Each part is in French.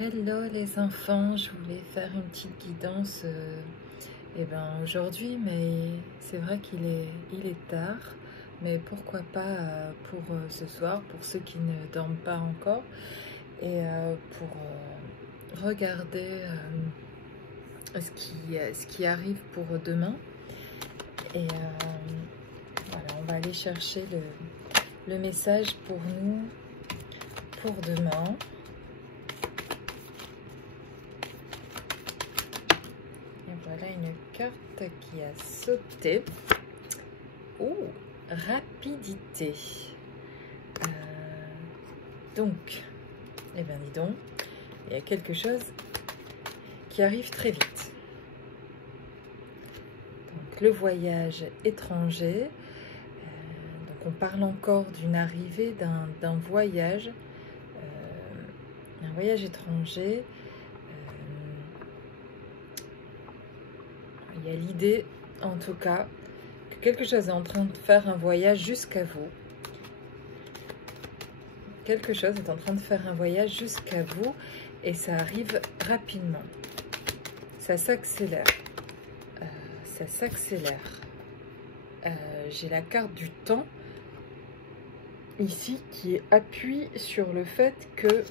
Hello les enfants, je voulais faire une petite guidance aujourd'hui, mais c'est vrai qu'il est tard, mais pourquoi pas pour ce soir, pour ceux qui ne dorment pas encore, et pour regarder ce qui arrive pour demain. Et voilà, on va aller chercher le message pour nous, pour demain. Voilà une carte qui a sauté. Oh, rapidité. Donc, eh bien dis donc, il y a quelque chose qui arrive très vite. Donc le voyage étranger. Donc on parle encore d'une arrivée d'un voyage, un voyage étranger. Il y a l'idée, en tout cas, que quelque chose est en train de faire un voyage jusqu'à vous. Quelque chose est en train de faire un voyage jusqu'à vous et ça arrive rapidement. Ça s'accélère. Ça s'accélère. J'ai la carte du temps ici qui appuie sur le fait que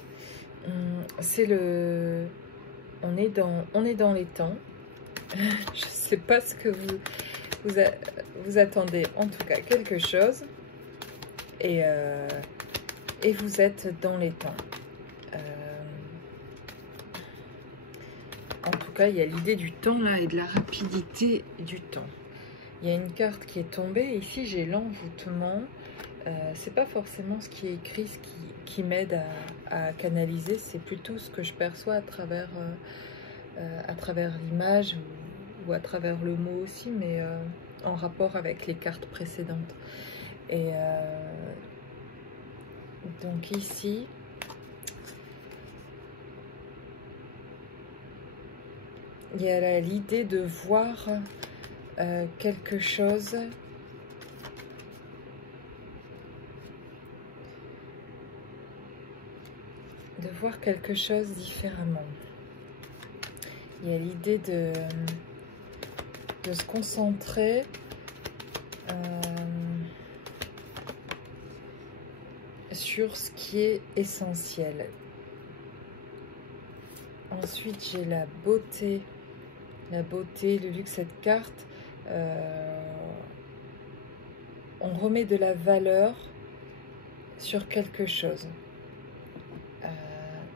on est dans les temps. Je ne sais pas ce que vous attendez, en tout cas quelque chose, et vous êtes dans les temps. En tout cas, il y a l'idée du temps là et de la rapidité du temps. Il y a une carte qui est tombée, ici j'ai l'envoûtement. C'est pas forcément ce qui est écrit, ce qui m'aide à canaliser, c'est plutôt ce que je perçois à travers l'image ou à travers le mot aussi, mais en rapport avec les cartes précédentes. Et donc ici, il y a l'idée de voir quelque chose différemment. Il y a l'idée de se concentrer sur ce qui est essentiel. Ensuite, j'ai la beauté, le luxe. Cette carte, on remet de la valeur sur quelque chose.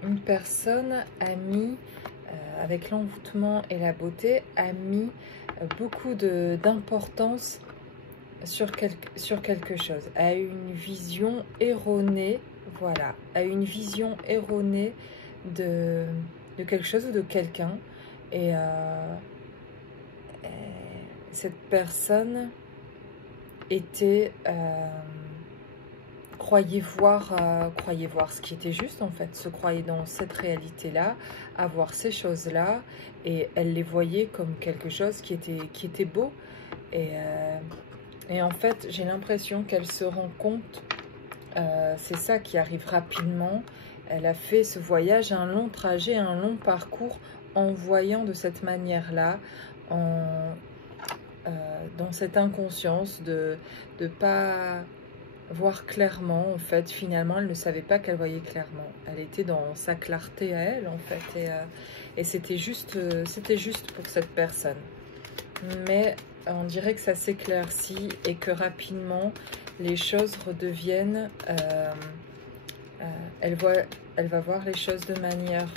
Une personne a mis, avec l'envoûtement et la beauté, a mis beaucoup d'importance sur quelque chose, a eu une vision erronée, voilà, a eu une vision erronée de quelque chose ou de quelqu'un, et cette personne était croyait voir ce qui était juste, en fait, se croyait dans cette réalité-là, à voir ces choses-là, et elle les voyait comme quelque chose qui était beau, et en fait, j'ai l'impression qu'elle se rend compte, c'est ça qui arrive rapidement, elle a fait ce voyage, un long trajet, un long parcours, en voyant de cette manière-là, dans cette inconscience de pas voir clairement. En fait, finalement, elle ne savait pas qu'elle voyait clairement. Elle était dans sa clarté à elle, en fait, et c'était juste pour cette personne. Mais on dirait que ça s'éclaircit et que rapidement les choses redeviennent. Elle va voir les choses de manière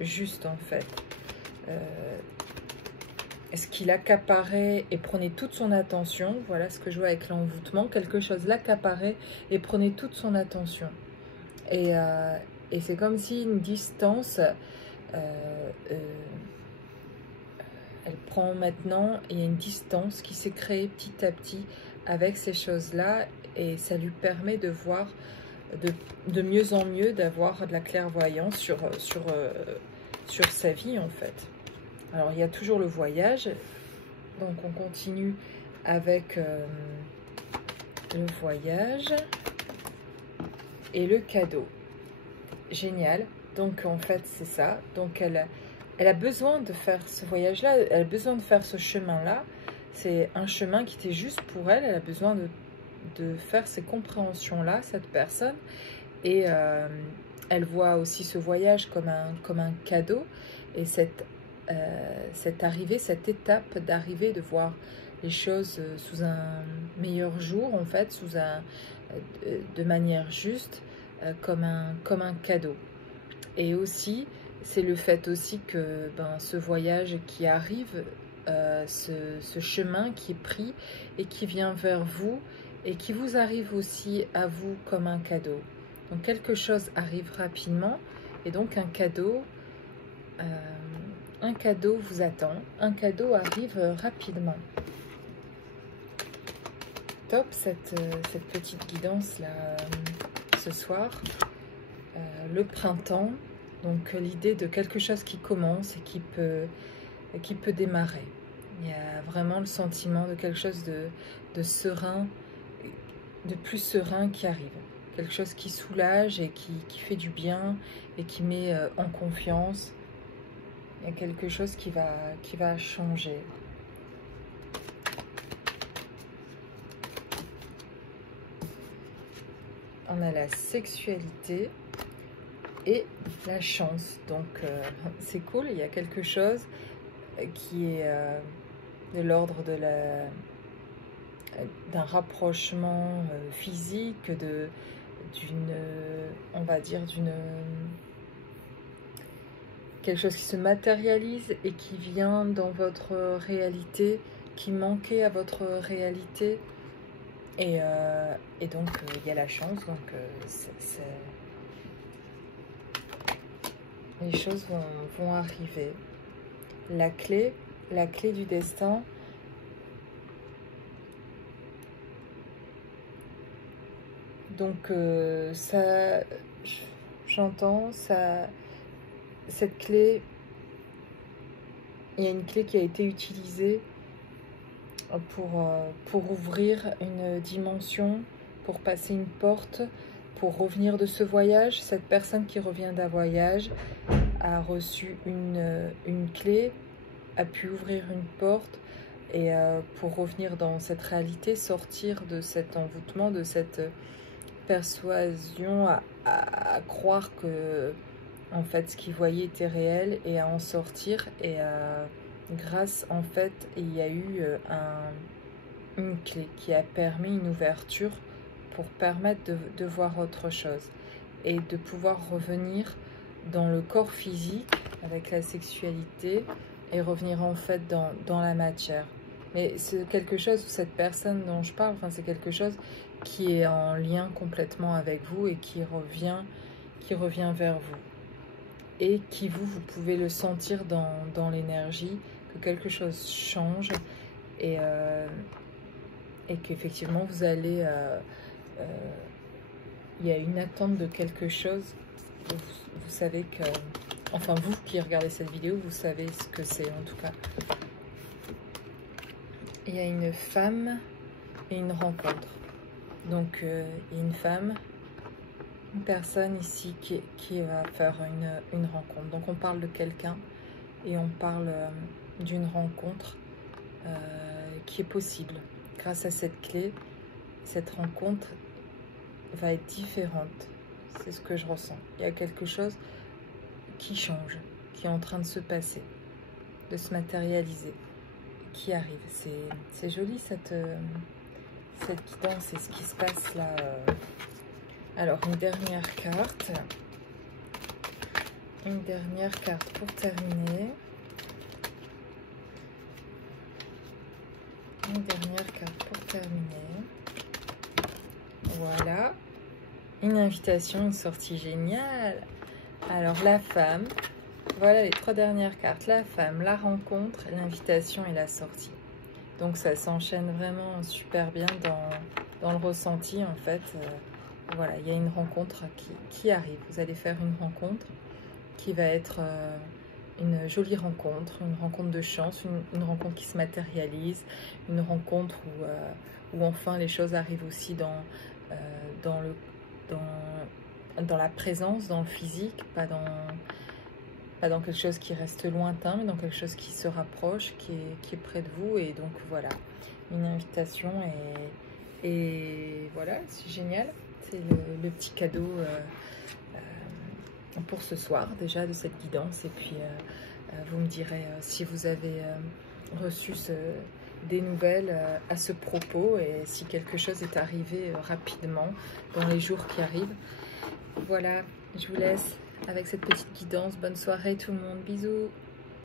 juste, en fait. Ce qui l'accaparait et prenait toute son attention, voilà ce que je vois avec l'envoûtement, quelque chose l'accaparait et prenait toute son attention. Et c'est comme si une distance, elle prend maintenant, il y a une distance qui s'est créée petit à petit avec ces choses-là, et ça lui permet de voir de mieux en mieux, d'avoir de la clairvoyance sur sa vie, en fait. Alors, il y a toujours le voyage, donc on continue avec le voyage et le cadeau. Génial. Donc en fait c'est ça. Donc elle a besoin de faire ce voyage-là, elle a besoin de faire ce chemin-là. C'est un chemin qui était juste pour elle. Elle a besoin de faire ces compréhensions-là, cette personne. Et elle voit aussi ce voyage comme un cadeau. Et cette arrivée, cette étape d'arriver, de voir les choses sous un meilleur jour, en fait, de manière juste, comme un cadeau. Et aussi, c'est le fait aussi que ce voyage qui arrive, ce chemin qui est pris et qui vient vers vous et qui vous arrive aussi à vous comme un cadeau. Donc quelque chose arrive rapidement et donc un cadeau vous attend, un cadeau arrive rapidement. Top cette petite guidance là ce soir. Le printemps, donc l'idée de quelque chose qui commence et qui peut démarrer. Il y a vraiment le sentiment de quelque chose de serein, de plus serein qui arrive. Quelque chose qui soulage et qui fait du bien et qui met en confiance. Il y a quelque chose qui va changer. On a la sexualité et la chance. Donc c'est cool, il y a quelque chose qui est de l'ordre d'un rapprochement physique, on va dire quelque chose qui se matérialise et qui vient dans votre réalité, qui manquait à votre réalité. Et donc il y a la chance, donc les choses vont arriver. La clé du destin, donc ça, j'entends ça, cette clé, il y a une clé qui a été utilisée pour ouvrir une dimension, pour passer une porte, pour revenir de ce voyage. Cette personne qui revient d'un voyage a reçu une clé, a pu ouvrir une porte et pour revenir dans cette réalité, sortir de cet envoûtement, de cette persuasion à croire que en fait ce qu'il voyait était réel et à en sortir. Et grâce, en fait, il y a eu une clé qui a permis une ouverture pour permettre de voir autre chose et de pouvoir revenir dans le corps physique avec la sexualité et revenir en fait dans la matière. Mais c'est quelque chose, cette personne dont je parle, enfin, c'est quelque chose qui est en lien complètement avec vous et qui revient vers vous. Et qui vous pouvez le sentir dans l'énergie, que quelque chose change et qu'effectivement vous allez... il y a une attente de quelque chose. Vous savez que... Enfin, vous qui regardez cette vidéo, vous savez ce que c'est en tout cas. Il y a une femme et une rencontre. Donc, il y a une femme, une personne ici qui va faire une rencontre. Donc, on parle de quelqu'un et on parle d'une rencontre qui est possible. Grâce à cette clé, cette rencontre va être différente. C'est ce que je ressens. Il y a quelque chose qui change, qui est en train de se passer, de se matérialiser, qui arrive. C'est joli cette guidance et ce qui se passe là. Alors, une dernière carte. Une dernière carte pour terminer. Une dernière carte pour terminer. Voilà. Une invitation, une sortie géniale. Alors, la femme. Voilà les 3 dernières cartes. La femme, la rencontre, l'invitation et la sortie. Donc, ça s'enchaîne vraiment super bien dans le ressenti, en fait. Voilà, il y a une rencontre qui arrive. Vous allez faire une rencontre qui va être une jolie rencontre, une rencontre de chance, une rencontre qui se matérialise, une rencontre où enfin les choses arrivent aussi dans la présence, dans le physique, pas dans quelque chose qui reste lointain, mais dans quelque chose qui se rapproche, qui est près de vous. Et donc voilà, une invitation et voilà, c'est génial. C'est le petit cadeau pour ce soir déjà de cette guidance. Et puis vous me direz si vous avez reçu des nouvelles à ce propos et si quelque chose est arrivé rapidement dans les jours qui arrivent. Voilà, je vous laisse avec cette petite guidance. Bonne soirée tout le monde, bisous.